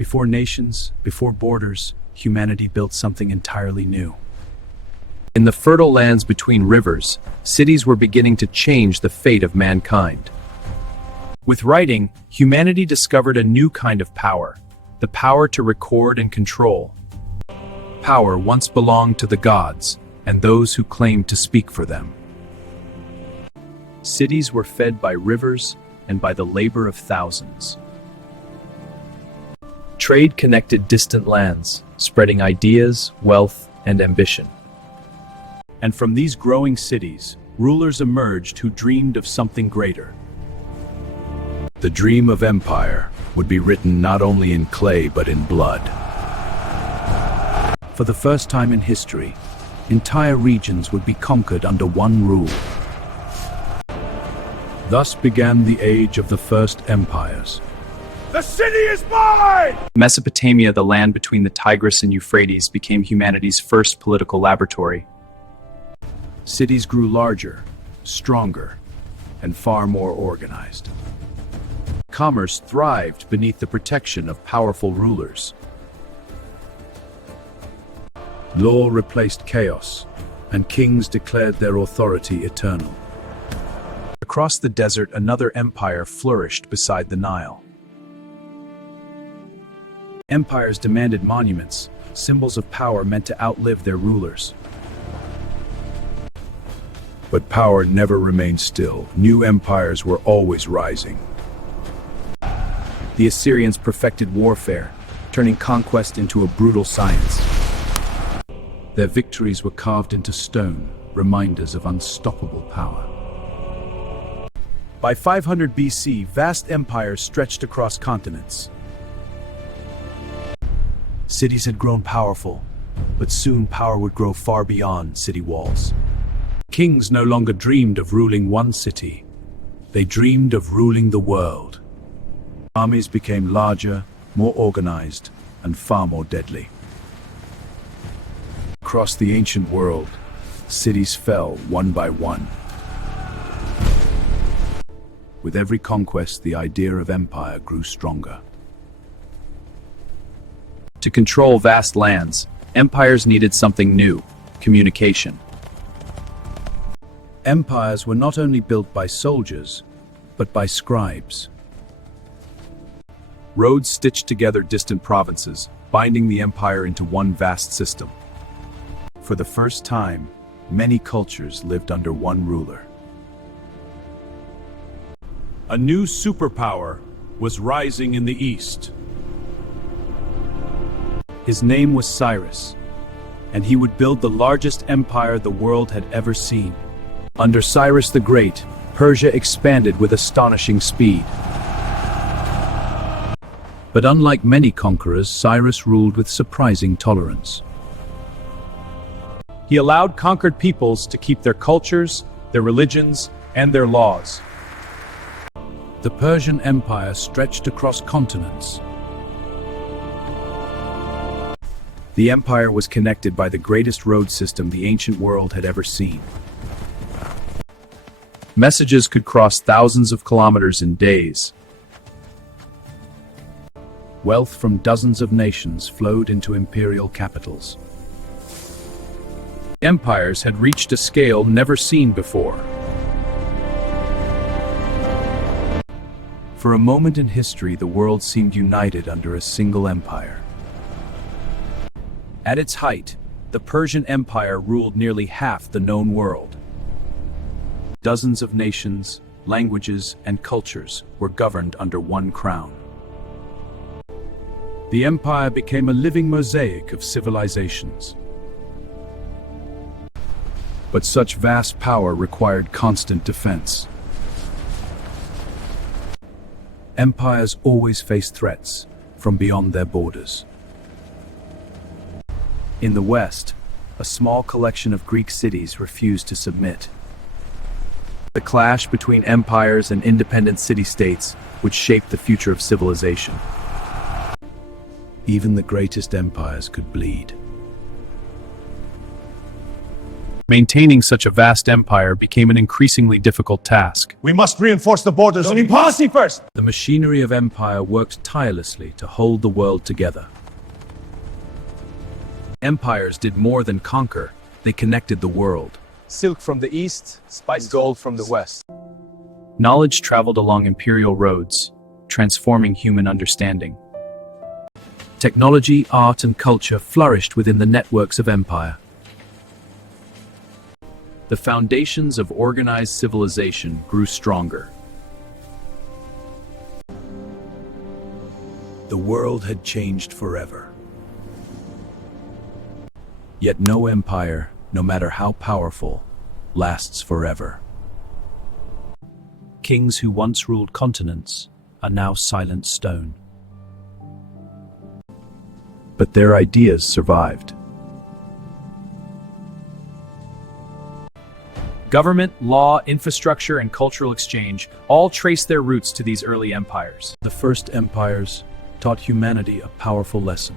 Before nations, before borders, humanity built something entirely new. In the fertile lands between rivers, cities were beginning to change the fate of mankind. With writing, humanity discovered a new kind of power, the power to record and control. Power once belonged to the gods and those who claimed to speak for them. Cities were fed by rivers and by the labor of thousands. Trade connected distant lands, spreading ideas, wealth, and ambition. And from these growing cities, rulers emerged who dreamed of something greater. The dream of empire would be written not only in clay but in blood. For the first time in history, entire regions would be conquered under one rule. Thus began the age of the first empires. The city is mine! Mesopotamia, the land between the Tigris and Euphrates, became humanity's first political laboratory. Cities grew larger, stronger, and far more organized. Commerce thrived beneath the protection of powerful rulers. Law replaced chaos, and kings declared their authority eternal. Across the desert, another empire flourished beside the Nile. Empires demanded monuments, symbols of power meant to outlive their rulers. But power never remained still. New empires were always rising. The Assyrians perfected warfare, turning conquest into a brutal science. Their victories were carved into stone, reminders of unstoppable power. By 500 BC, vast empires stretched across continents. Cities had grown powerful, but soon power would grow far beyond city walls. Kings no longer dreamed of ruling one city. They dreamed of ruling the world. Armies became larger, more organized, and far more deadly. Across the ancient world, cities fell one by one. With every conquest, the idea of empire grew stronger. To control vast lands, empires needed something new: communication. Empires were not only built by soldiers, but by scribes. Roads stitched together distant provinces, binding the empire into one vast system. For the first time, many cultures lived under one ruler. A new superpower was rising in the east. His name was Cyrus, and he would build the largest empire the world had ever seen. Under Cyrus the Great, Persia expanded with astonishing speed. But unlike many conquerors, Cyrus ruled with surprising tolerance. He allowed conquered peoples to keep their cultures, their religions, and their laws. The Persian Empire stretched across continents. The empire was connected by the greatest road system the ancient world had ever seen. Messages could cross thousands of kilometers in days. Wealth from dozens of nations flowed into imperial capitals. Empires had reached a scale never seen before. For a moment in history, the world seemed united under a single empire. At its height, the Persian Empire ruled nearly half the known world. Dozens of nations, languages, and cultures were governed under one crown. The empire became a living mosaic of civilizations. But such vast power required constant defense. Empires always faced threats from beyond their borders. In the West, a small collection of Greek cities refused to submit. The clash between empires and independent city-states would shape the future of civilization. Even the greatest empires could bleed. Maintaining such a vast empire became an increasingly difficult task. We must reinforce the borders. Only policy first! The machinery of empire worked tirelessly to hold the world together. Empires did more than conquer, they connected the world. Silk from the east, spice gold from the west. Knowledge traveled along imperial roads, transforming human understanding. Technology, art, and culture flourished within the networks of empire. The foundations of organized civilization grew stronger. The world had changed forever. Yet no empire, no matter how powerful, lasts forever. Kings who once ruled continents are now silent stone. But their ideas survived. Government, law, infrastructure, and cultural exchange all trace their roots to these early empires. The first empires taught humanity a powerful lesson.